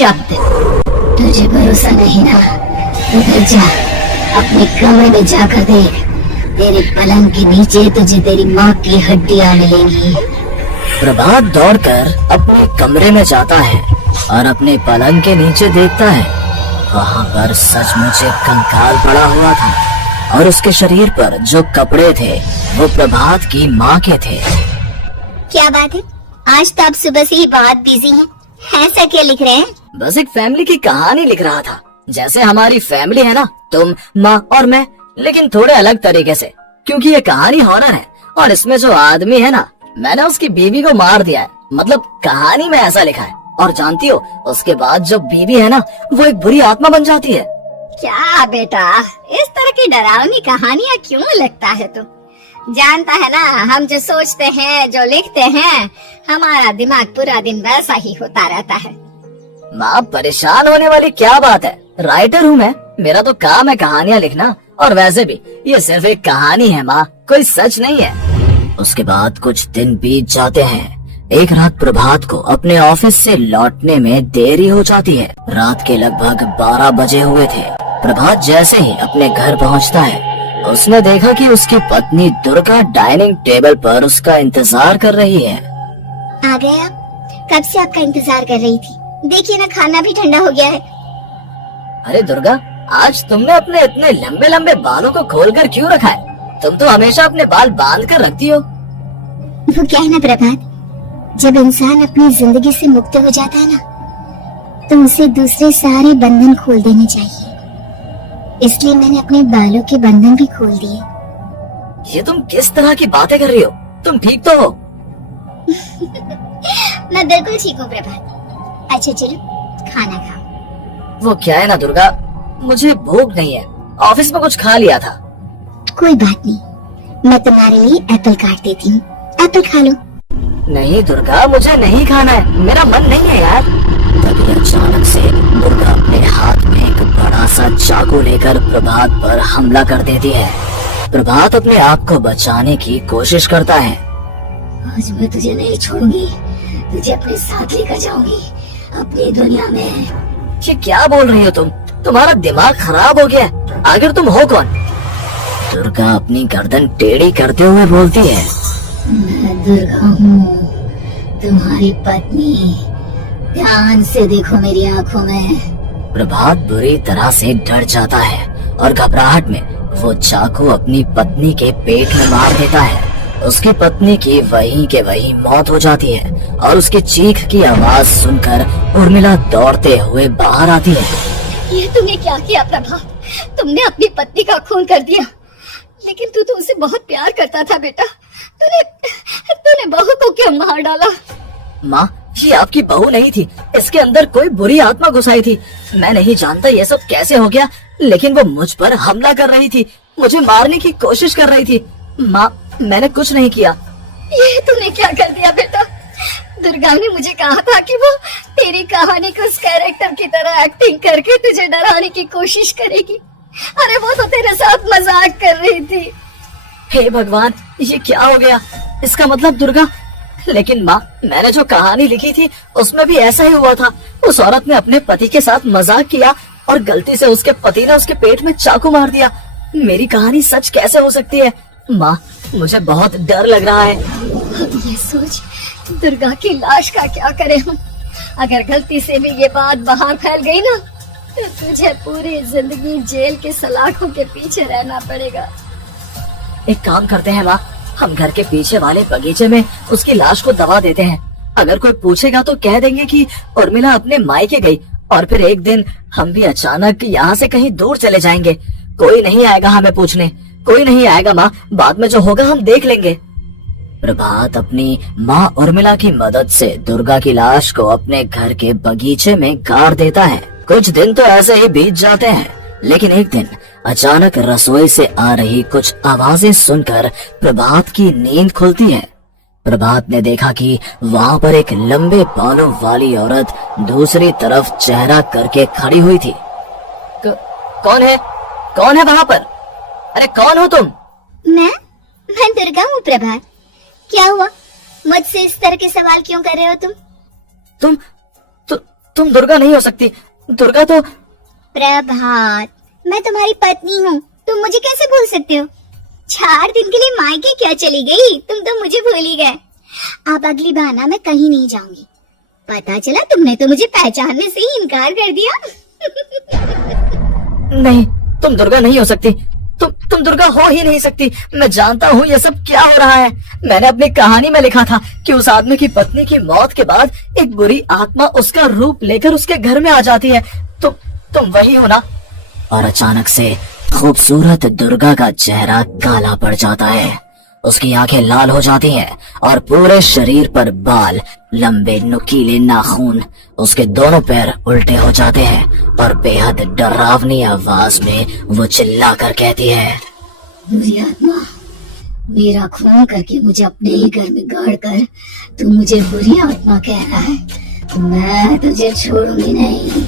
अपशब्द। तुझे भरोसा नहीं ना, तो फिर जा अपने कमरे में जाकर देख। तेरे पलंग के नीचे तुझे तेरी माँ की हड्डियाँ मिलेंगी। प्रभात दौड़कर अपने कमरे में जाता है और अपने पलंग के नीचे देखता है। वहाँ पर सचमुच एक कंकाल पड़ा हुआ था और उसके शरीर पर जो कपड़े थे वो प्रभात की माँ के थे। क्या बात है, आज तो आप सुबह से ही बहुत बिजी हैं। ऐसा क्या लिख रहे हैं? बस एक फैमिली की कहानी लिख रहा था। जैसे हमारी फैमिली है ना, तुम, माँ और मैं, लेकिन थोड़े अलग तरीके से, क्योंकि ये कहानी हॉरर है और इसमें जो आदमी है ना, मैंने उसकी बीवी को मार दिया है। मतलब कहानी में ऐसा लिखा है। और जानती हो, उसके बाद जो बीवी है ना, वो एक बुरी आत्मा बन जाती है। क्या बेटा, इस तरह की डरावनी कहानियाँ क्यों लिखता है तू? जानता है ना, हम जो सोचते हैं, जो लिखते हैं, हमारा दिमाग पूरा दिन वैसा ही होता रहता है। माँ, परेशान होने वाली क्या बात है? राइटर हूँ मैं, मेरा तो काम है कहानियाँ लिखना। और वैसे भी ये सिर्फ एक कहानी है माँ, कोई सच नहीं है। उसके बाद कुछ दिन बीत जाते हैं। एक रात प्रभात को अपने ऑफिस से लौटने में देरी हो जाती है। रात के लगभग 12 बजे हुए थे। प्रभात जैसे ही अपने घर पहुंचता है, उसने देखा कि उसकी पत्नी दुर्गा डाइनिंग टेबल पर उसका इंतजार कर रही है। आ गए आप? कब से आपका इंतजार कर रही थी। देखिए ना, खाना भी ठंडा हो गया है। अरे दुर्गा, आज तुमने अपने इतने लंबे लंबे बालों को खोलकर क्यों रखा है? तुम तो हमेशा अपने बाल बांध कर रखती हो। वो क्या है ना प्रभात, जब इंसान अपनी जिंदगी से मुक्त हो जाता है ना, तो उसे दूसरे सारे बंधन खोल देने चाहिए। इसलिए मैंने अपने बालों के बंधन भी खोल दिए। ये तुम किस तरह की बातें कर रही हो? तुम ठीक तो हो? मैं बिल्कुल ठीक हूँ प्रभात। अच्छा चलो खाना खाओ। वो क्या है ना दुर्गा, मुझे भूख नहीं है। ऑफिस में कुछ खा लिया था। कोई बात नहीं, मैं तुम्हारे लिए एप्पल काट देती हूँ, एप्पल खा लो। नहीं दुर्गा, मुझे नहीं खाना है, मेरा मन नहीं है यार। तभी अचानक से दुर्गा अपने हाथ में एक बड़ा सा चाकू लेकर प्रभात पर हमला कर देती है। प्रभात अपने आप को बचाने की कोशिश करता है। आज मैं तुझे नहीं छोड़ूंगी, तुझे अपने साथ लेकर जाऊंगी अपनी दुनिया में। ये क्या बोल रही हो तुम? तुम्हारा दिमाग खराब हो गया है। आखिर तुम हो कौन? दुर्गा अपनी गर्दन टेढ़ी करते हुए बोलती है। मैं दुर्गा हूँ, तुम्हारी पत्नी। ध्यान से देखो मेरी आंखों में। प्रभात बुरी तरह से डर जाता है और घबराहट में वो चाकू अपनी पत्नी के पेट में मार देता है। उसकी पत्नी की वहीं के वहीं मौत हो जाती है और उसकी चीख की आवाज सुनकर उर्मिला दौड़ते हुए बाहर आती है। ये तुमने क्या किया प्रभा? तुमने अपनी पत्नी का खून कर दिया। लेकिन तू तो उसे बहुत प्यार करता था बेटा। तूने बहू को क्यों मार डाला? माँ, ये आपकी बहू नहीं थी, इसके अंदर कोई बुरी आत्मा घुसाई थी। मैं नहीं जानता ये सब कैसे हो गया, लेकिन वो मुझ पर हमला कर रही थी, मुझे मारने की कोशिश कर रही थी। माँ, मैंने कुछ नहीं किया। ये तूने क्या कर दिया बेटा? दुर्गा ने मुझे कहा था कि वो तेरी कहानी को उस कैरेक्टर की तरह एक्टिंग करके तुझे डराने की कोशिश करेगी। अरे वो तो तेरे साथ मजाक कर रही थी। हे भगवान, ये क्या हो गया? इसका मतलब दुर्गा। लेकिन माँ, मैंने जो कहानी लिखी थी उसमें भी ऐसा ही हुआ था। उस औरत ने अपने पति के साथ मजाक किया और गलती से उसके पति ने उसके पेट में चाकू मार दिया। मेरी कहानी सच कैसे हो सकती है? माँ, मुझे बहुत डर लग रहा है। अब ये सोच, दुर्गा की लाश का क्या करें हम? अगर गलती से भी ये बात बाहर फैल गई ना, तो तुझे पूरी जिंदगी जेल के सलाखों के पीछे रहना पड़ेगा। एक काम करते हैं माँ, हम घर के पीछे वाले बगीचे में उसकी लाश को दबा देते हैं। अगर कोई पूछेगा तो कह देंगे कि उर्मिला अपने मायके गई और फिर एक दिन हम भी अचानक यहाँ से कहीं दूर चले जाएंगे। कोई नहीं आएगा हमें पूछने, कोई नहीं आएगा माँ, बाद में जो होगा हम देख लेंगे। प्रभात अपनी माँ उर्मिला की मदद से दुर्गा की लाश को अपने घर के बगीचे में गाड़ देता है। कुछ दिन तो ऐसे ही बीत जाते हैं, लेकिन एक दिन अचानक रसोई से आ रही कुछ आवाजें सुनकर प्रभात की नींद खुलती है। प्रभात ने देखा कि वहाँ पर एक लंबे बालों वाली औरत दूसरी तरफ चेहरा करके खड़ी हुई थी। कौन है? कौन है वहाँ पर? अरे कौन हो तुम? मैं दुर्गा हूँ प्रभात। क्या हुआ? मुझसे इस तरह के सवाल क्यों कर रहे हो तुम? तुम दुर्गा नहीं हो सकती। दुर्गा तो प्रभात, मैं तुम्हारी पत्नी हूँ, तुम मुझे कैसे भूल सकते हो? 4 दिन के लिए मायके क्या चली गई, तुम तो मुझे भूल ही गए। अब अगली बार ना मैं कहीं नहीं जाऊंगी। पता चला तुमने तो मुझे पहचानने से ही इनकार कर दिया। नहीं, तुम दुर्गा नहीं हो सकती। तुम दुर्गा हो ही नहीं सकती। मैं जानता हूँ ये सब क्या हो रहा है। मैंने अपनी कहानी में लिखा था कि उस आदमी की पत्नी की मौत के बाद एक बुरी आत्मा उसका रूप लेकर उसके घर में आ जाती है। तुम वही हो ना? और अचानक से खूबसूरत दुर्गा का चेहरा काला पड़ जाता है। उसकी आंखें लाल हो जाती हैं और पूरे शरीर पर बाल, लंबे नुकीले नाखून, उसके दोनों पैर उल्टे हो जाते हैं और बेहद डरावनी आवाज में वो चिल्ला कर कहती है, बुरी आत्मा, मेरा खून करके मुझे अपने ही घर में गाड़ कर तू मुझे बुरी आत्मा कह रहा है। मैं तुझे छोड़ूंगी नहीं।